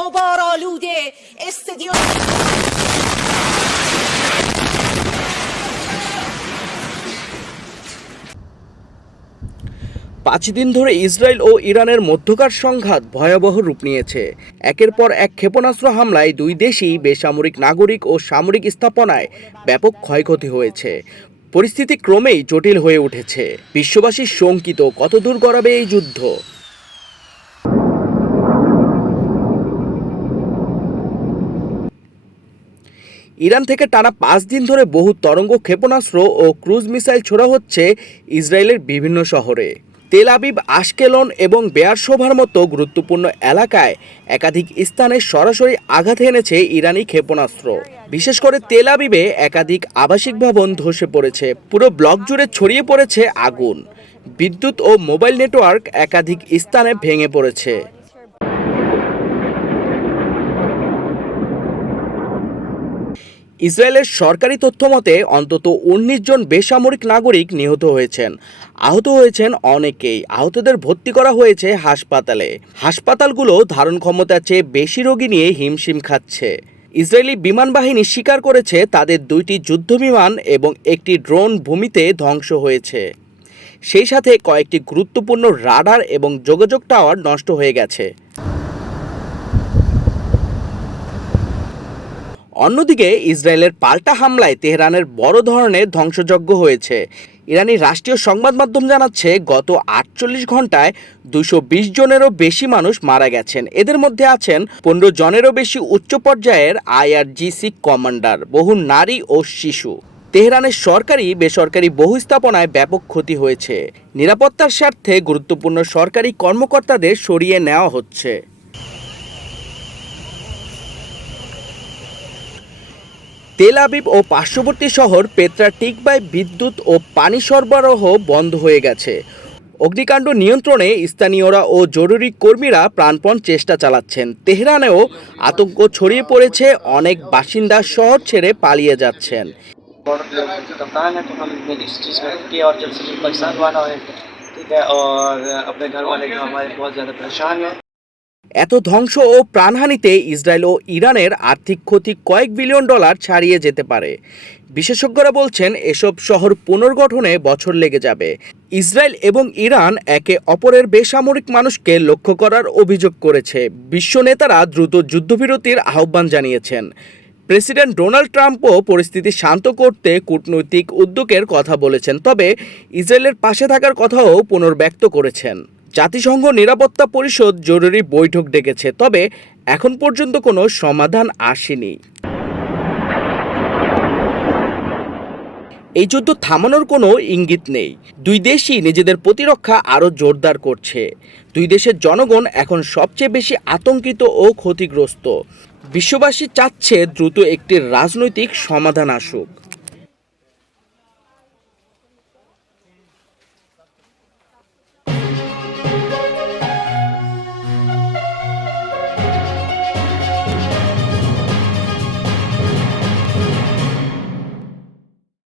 غبارآلود استدیوم পাঁচ দিন ধরে ইসরায়েল ও ইরানের মধ্যকার সংঘাত ভয়াবহ রূপ নিয়েছে একের পর এক ক্ষেপণাস্ত্র হামলায় দুই দেশই বেসামরিক নাগরিক ও সামরিক স্থাপনায় ব্যাপক ক্ষয়ক্ষতি হয়েছে পরিস্থিতি ক্রমেই জটিল হয়ে উঠেছে বিশ্ববাসী শঙ্কিত কতদূর গড়াবে এই যুদ্ধ ইরান থেকে টানা পাঁচ দিন ধরে বহু তরঙ্গ ক্ষেপণাস্ত্র ও ক্রুজ মিসাইল ছোড়া হচ্ছে ইসরায়েলের বিভিন্ন শহরে। তেল আবিব, আশকেলন এবং বেয়ারশোভার মতো গুরুত্বপূর্ণ এলাকায় একাধিক স্থানে সরাসরি আঘাত এনেছে ইরানি ক্ষেপণাস্ত্র। বিশেষ করে তেল আবিবে একাধিক আবাসিক ভবন ধসে পড়েছে। পুরো ব্লক জুড়ে ছড়িয়ে পড়েছে আগুন। বিদ্যুৎ ও মোবাইল নেটওয়ার্ক একাধিক স্থানে ভেঙে পড়েছে। ইসরায়েলের সরকারি তথ্য মতে, অন্তত উনিশ জন বেসামরিক নাগরিক নিহত হয়েছেন। আহত হয়েছেন অনেকেই। আহতদের ভর্তি করা হয়েছে হাসপাতালে। হাসপাতালগুলো ধারণ ক্ষমতার চেয়ে বেশি রোগী নিয়ে হিমশিম খাচ্ছে। ইসরায়েলি বিমান বাহিনী স্বীকার করেছে তাদের দুইটি যুদ্ধবিমান এবং একটি ড্রোন ভূমিতে ধ্বংস হয়েছে। সেই সাথে কয়েকটি গুরুত্বপূর্ণ রাডার এবং যোগাযোগ টাওয়ার নষ্ট হয়ে গেছে। অন্যদিকে ইসরায়েলের পাল্টা হামলায় তেহরানের বড় ধরনের ধ্বংসযজ্ঞ হয়েছে। ইরানি রাষ্ট্রীয় সংবাদ মাধ্যম জানাচ্ছে, গত আটচল্লিশ ঘন্টায় দুশো বিশ জনেরও বেশি মানুষ মারা গেছেন। এদের মধ্যে আছেন পনেরো জনেরও বেশি উচ্চ পর্যায়ের আইআরজিসি কমান্ডার, বহু নারী ও শিশু। তেহরানের সরকারি, বেসরকারি বহু স্থাপনায় ব্যাপক ক্ষতি হয়েছে। নিরাপত্তার স্বার্থে গুরুত্বপূর্ণ সরকারি কর্মকর্তাদের সরিয়ে নেওয়া হচ্ছে। তেল আবিব ও পার্শ্ববর্তী শহর পেত্রা টিকবায় বিদ্যুৎ ও পানি সরবরাহ বন্ধ হয়ে গেছে অগ্নিকাণ্ড নিয়ন্ত্রণে স্থানীয়রা ও জরুরি কর্মীরা প্রাণপণ চেষ্টা চালাচ্ছেন তেহরানেও আতঙ্ক ছড়িয়ে পড়েছে অনেক বাসিন্দা শহর ছেড়ে পালিয়ে যাচ্ছেন और कप्तान है तो हम इस चीज़ में रुके और जल्द से जल्द पाकिस्तान वाला है ठीक है और अपने घर वाले जो हमारे बहुत ज़्यादा परेशान हैं এত ধ্বংস ও প্রাণহানিতে ইসরায়েল ও ইরানের আর্থিক ক্ষতি কয়েক বিলিয়ন ডলার ছাড়িয়ে যেতে পারে। বিশেষজ্ঞরা বলছেন, এসব শহর পুনর্গঠনে বছর লেগে যাবে। ইসরায়েল এবং ইরান একে অপরের বেসামরিক মানুষকে লক্ষ্য করার অভিযোগ করেছে। বিশ্ব নেতারা দ্রুত যুদ্ধবিরতির আহ্বান জানিয়েছেন। প্রেসিডেন্ট ডোনাল্ড ট্রাম্পও পরিস্থিতি শান্ত করতে কূটনৈতিক উদ্যোগের কথা বলেছেন, তবে ইসরায়েলের পাশে থাকার কথাও পুনর্ব্যক্ত করেছেন। জাতিসংঘ নিরাপত্তা পরিষদ জরুরি বৈঠক ডেকেছে, তবে এখন পর্যন্ত কোনো সমাধান আসেনি। এই যুদ্ধ থামানোর কোনো ইঙ্গিত নেই। দুই দেশই নিজেদের প্রতিরক্ষা আরও জোরদার করছে। দুই দেশের জনগণ এখন সবচেয়ে বেশি আতঙ্কিত ও ক্ষতিগ্রস্ত। বিশ্ববাসী চাচ্ছে দ্রুত একটি রাজনৈতিক সমাধান আসুক।